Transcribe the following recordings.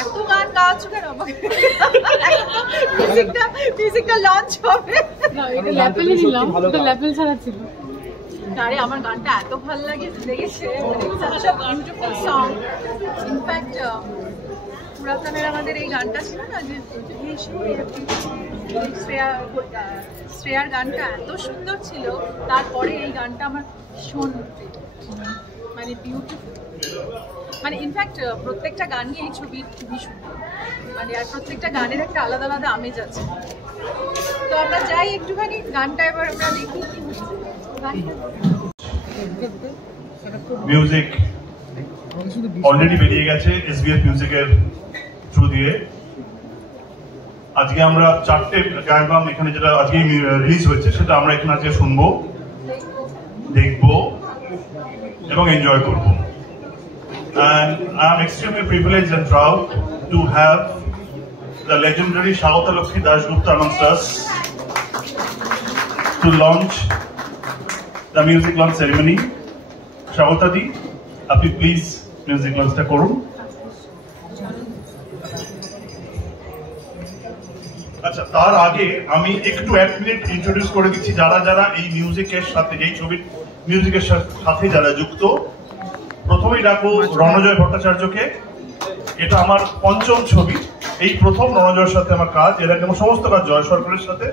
এত গান গাওয়াচ্ছ কেন আমাকে? মিউজিকটা লঞ্চ হবে না, এটা ল্যাপেলে নিলাম, এটা ল্যাপেল ছাড়া ছিল। আরে আমার গানটা এত ভালো লেগেছে, মানে such a beautiful song. In fact, পুরাতনের আমাদের এই গানটা ছিল না যে শ্রেয়ার গানটা এত সুন্দর ছিল, তারপরে এই গানটা আমার ভীষণ মানে বিউটিফুল। মানে ইনফ্যাক্ট প্রত্যেকটা গানই এই ছবির খুবই সুন্দর, মানে আর প্রত্যেকটা গানের একটা আলাদা আলাদা আমেজ আছে। তো আমরা যাই একটুখানি গানটা এবার আমরা দেখি কি হচ্ছে। মিউজিক অলরেডি বেরিয়ে গেছে এসবিএফ মিউজিকের থ্রু দিয়ে। আজকে আমরা 4টে অ্যালবাম এখানে যেটা আজকে রিলিজ হয়েছে সেটা আমরা এখানে আজকে শুনবো, দেখবো এবং এনজয় করবো। And I am extremely privileged and proud to have the legendary Shagota Lakshmi Dasgupta amongst us to launch the music launch ceremony. Shagota di, apni please music launch ta korun. আচ্ছা, তার আগে আমি একটু 1 minute introduce করে দিচ্ছি যারা যারা এই মিউজিকের সাথে, এই ছবির মিউজিকের সাথে যারা যুক্ত। প্রথমেই ডাকবো রণজয় ভট্টাচার্যকে। এটা আমার 5ম ছবি, এই প্রথম রণজয়ের সাথে আমার কাজ। এর আগে আমার সমস্ত কাজ জয় সরকারের সাথে,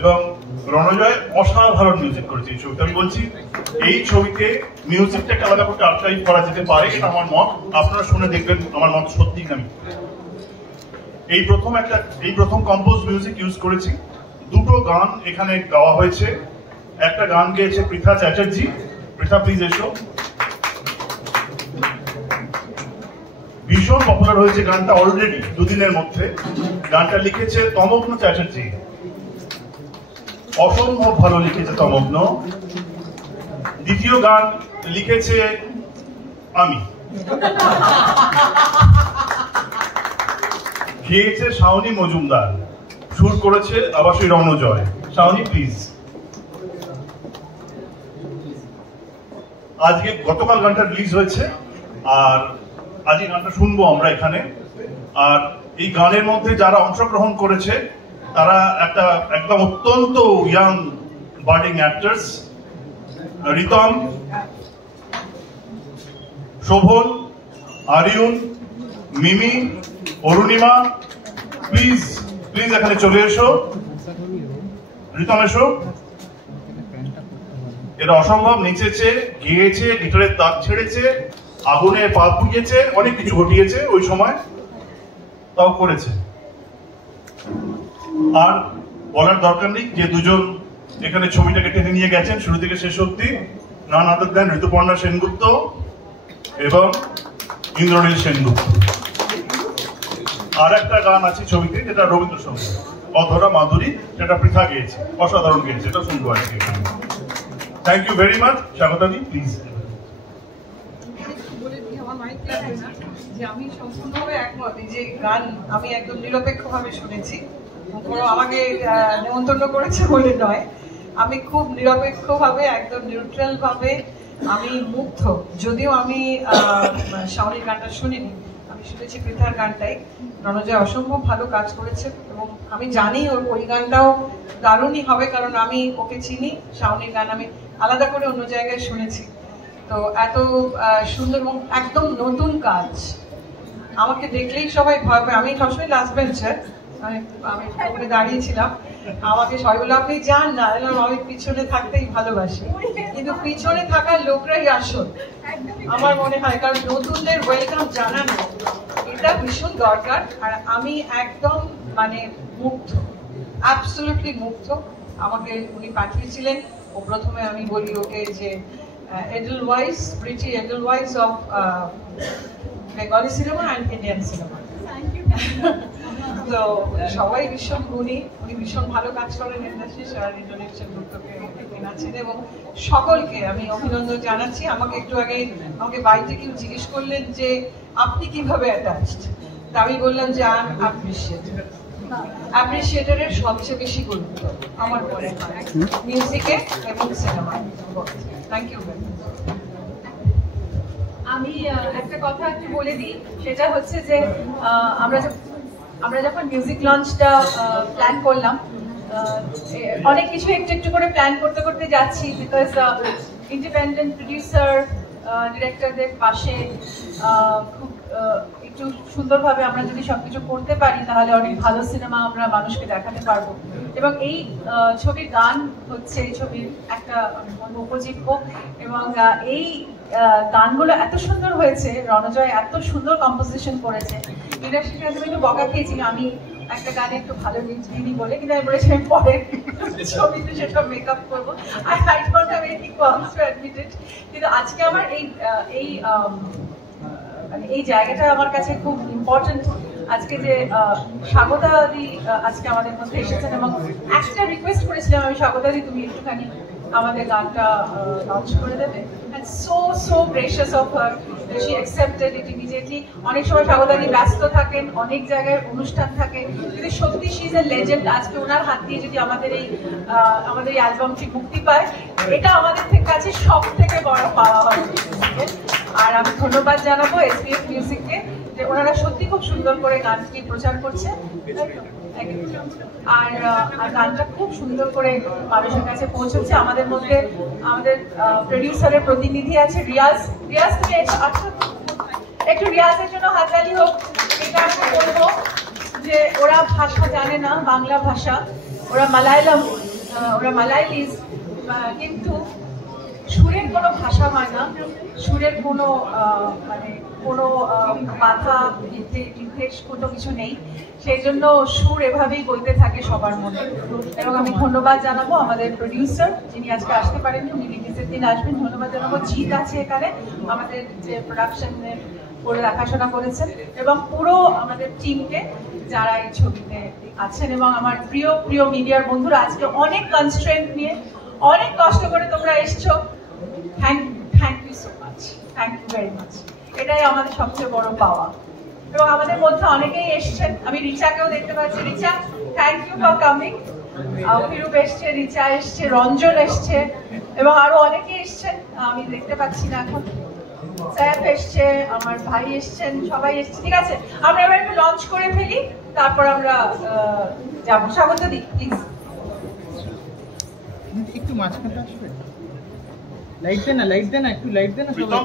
এবং রণজয় অসাধারণ মিউজিক করেছে এই ছবিতে। আমি বলছি এই ছবিতে মিউজিকটাকে আলাদা করে আর্কাইভ করা যেতে পারে, এটা আমার মত। আপনারা শুনে দেখবেন আমার মত সত্যি না। এই প্রথম কম্পোজ মিউজিক ইউজ করেছি। 2টো গান এখানে গাওয়া হয়েছে। একটা গান গেয়েছে পৃথা চ্যাটার্জি। পৃথা প্লিজ এসো। ভীষণ পপুলার হয়েছে গানটা অলরেডি 2 দিনের মধ্যে। গানটা লিখেছে তমগ্ন চ্যাটার্জি, অসম্ভব ভালো লিখেছে তমগ্ন। দ্বিতীয় গান লিখেছে আমি, গেয়েছে শাওনি মজুমদার, সুর করেছে আবাসী রণজয়। শাওনি প্লিজ। আজকে গতকাল গানটা রিলিজ হয়েছে, আর আজকে গানটা শুনবো আমরা এখানে। আর এই গানের মধ্যে যারা অংশগ্রহণ করেছে তারা একদম অত্যন্ত young budding actors. Ritam, Shovan, Ariyan, Mimi, Arunima, please please এখানে চলে এসো। রিতম এসো। এরা অসম্ভব নেচেছে, গেয়েছে, গিটারের তাক ছেড়েছে, আগুনে পা পুড়িয়েছে, অনেক কিছু ঘটিয়েছে ওই সময়, তাও করেছে। আর বলার দরকার নেই যে দুজন এখানে ছবিটাকে টেনে নিয়ে গেছেন শুরু থেকে শেষ অব্দি, নান আদার দেন ঋতুপর্ণা সেনগুপ্ত এবং ইন্দ্রনীল সেনগুপ্ত। আর একটা গান আছে ছবিতে যেটা রবীন্দ্রসঙ্গীত, অধরা মাধুরী, যেটা পৃথা গেয়েছে, অসাধারণ গেয়েছে, এটা শুনবো আজকে। Thank you very much. স্বাগতাদি প্লিজ। আমি সম্পূর্ণভাবে একমত। এই যে গান আমি একদম নিরপেক্ষভাবে শুনেছি, আমাকে নেমন্তন্ন করেছে বলে নয়, আমি খুব নিরপেক্ষভাবে, একদম নিউট্রাল ভাবে আমি মুগ্ধ। যদিও আমি শাওনির গানটা শুনিনি, আমি শুনেছি পৃথার গানটাই। রণজয় অসম্ভব ভালো কাজ করেছে এবং আমি জানি ওই গানটাও দারুণই হবে, কারণ আমি ওকে চিনি। শাওনির গান আমি আলাদা করে অন্য জায়গায় শুনেছি। তো এত সুন্দর এবং একদম নতুন কাজ, আমাকে দেখলেই সবাই ভয় পায়। আমি সবসময় লাস্ট বেঞ্চার, আমি ওখানে দাঁড়িয়েছিলাম, আমাকে সবাই বলে আপনি যান না, আমি পিছনে থাকতেই ভালোবাসি, কিন্তু পিছনে থাকার লোকরাই আসল আমার মনে হয়, কারণ নতুনদের ওয়েলকাম জানানো এটা ভীষণ দরকার। আর আমি একদম মানে মুগ্ধ, অ্যাবসলিউটলি মুগ্ধ। আমাকে উনি পাঠিয়েছিলেন, ও প্রথমে আমি বলি ওকে যে এডেলওয়াইজ, pretty এডেলওয়াইজ of Bengali cinema and Indian cinema. তো সবাই ভীষণ গুণী, উনি ভীষণ ভালো কাজ করেন ইন্ডাস্ট্রি, আর ইন্টারন্যাশনাল গুরুত্বকে আছেন এবং সকলকে আমি অভিনন্দন জানাচ্ছি। আমাকে একটু আগে আমাকে বাড়িতে কেউ জিজ্ঞেস করলেন যে আপনি কিভাবে অ্যাটাচড, তা আমি বললাম যে আই এম অ্যাপ্রিসিয়েটেডের সবচেয়ে বেশি গুরুত্ব আমার মনে হয় মিউজিকে এবং সিনেমায়। Thank you very much. আমি একটা কথা একটু বলে দিই, সেটা হচ্ছে যে আমরা যখন মিউজিক লঞ্চটা প্ল্যান করলাম, অনেক কিছু একটু একটু করে প্ল্যান করতে করতে যাচ্ছি, বিকজ ইন্ডিপেন্ডেন্ট প্রডিউসার ডিরেক্টরদের পাশে খুব একটু সুন্দরভাবে আমরা যদি সবকিছু করতে পারি তাহলে অনেক ভালো সিনেমা আমরা মানুষকে দেখাতে পারবো। এবং এই ছবির গান হচ্ছে এই ছবির একটা উপজীব্য, এবং এই গানগুলো এত সুন্দর হয়েছে, রণজয় এত সুন্দর কম্পোজিশন করেছে। ইন্ডাস্ট্রির কাছে একটু বকা খেয়েছি আমি একটা গানে একটু ভালো দিইনি বলে, কিন্তু আমি বলেছি আমি পরে ছবিতে সেটা মেকআপ করবো। I don't have any qualms to admit it. কিন্তু আজকে আমার এই জায়গাটা আমার কাছে খুব ইম্পর্টেন্ট। আজকে যে স্বাগতাদি আজকে আমাদের মধ্যে এসেছেন, এবং একটা রিকোয়েস্ট করেছিলাম আমি, স্বাগতাদি তুমি একটুখানি আমাদের গানটা লঞ্চ করে দেবে। And so gracious of her, she accepted it immediately. অনেক সময় স্বাগতাদি ব্যস্ত থাকেন, অনেক জায়গায় অনুষ্ঠান থাকে, কিন্তু সত্যি she is a legend। আজকে ওনার হাত দিয়ে যদি আমাদের এই অ্যালবামটি মুক্তি পায়, এটা আমাদের কাছে সব থেকে বড় পাওয়া হয়। আর আমি ধন্যবাদ জানাবো SBF মিউজিককে, যে ওনারা সত্যি খুব সুন্দর করে গানটি প্রচার করছে, আর গানটা খুব সুন্দর করে মানুষের কাছে পৌঁছচ্ছে। আমাদের মধ্যে আমাদের প্রডিউসারের প্রতিনিধি আছে রিয়াজ। তুমি একটু রিয়াজের জন্য হাততালি হোক। এটা আমি বলবো যে ওরা ভাষা জানে না, বাংলা ভাষা, ওরা মালায়ালিজ, কিন্তু সুরের কোনো ভাষা হয় না, সুরের কোনো কোনো বাধা নির্দেশ কোনো কিছু নেই, সেই জন্য সুর এভাবেই বলতে থাকে সবার মনে। এবং আমি ধন্যবাদ জানাবো আমাদের প্রডিউসার, যিনি আজকে আসতে পারেননি, উনি রিলিজের দিন আসবেন। ধন্যবাদ জানাবো জিৎ আছে এখানে, আমাদের যে প্রোডাকশনের করে দেখাশোনা করেছেন, এবং পুরো আমাদের টিমকে যারা এই ছবিতে আছেন, এবং আমার প্রিয় মিডিয়ার বন্ধুরা, আজকে অনেক কনস্ট্রেন্ট নিয়ে অনেক কষ্ট করে তোমরা এসছো। Thank you so much, thank you very much. এটাই আমাদের সবচেয়ে বড় পাওয়া। এবং আমাদের মধ্যে অনেকেই এসছেন, আমি রিচাকেও দেখতে পাচ্ছি। Richa, thank you for coming. Abhirup এসছে, রিচা এসছে, রঞ্জন এসছে, এবং আরো অনেকে এসছেন, আমি দেখতে পাচ্ছি না এখন। স্যাফ এসছে, আমার ভাই এসছেন, সবাই এসছে। ঠিক আছে, আমরা এবার একটু লঞ্চ করে ফেলি, তারপর আমরা যাবো। স্বাগত দিই প্লিজ। একটু মাঝখানটা আসবে, লাইট দে না, একটু লাইট দে না সবাই।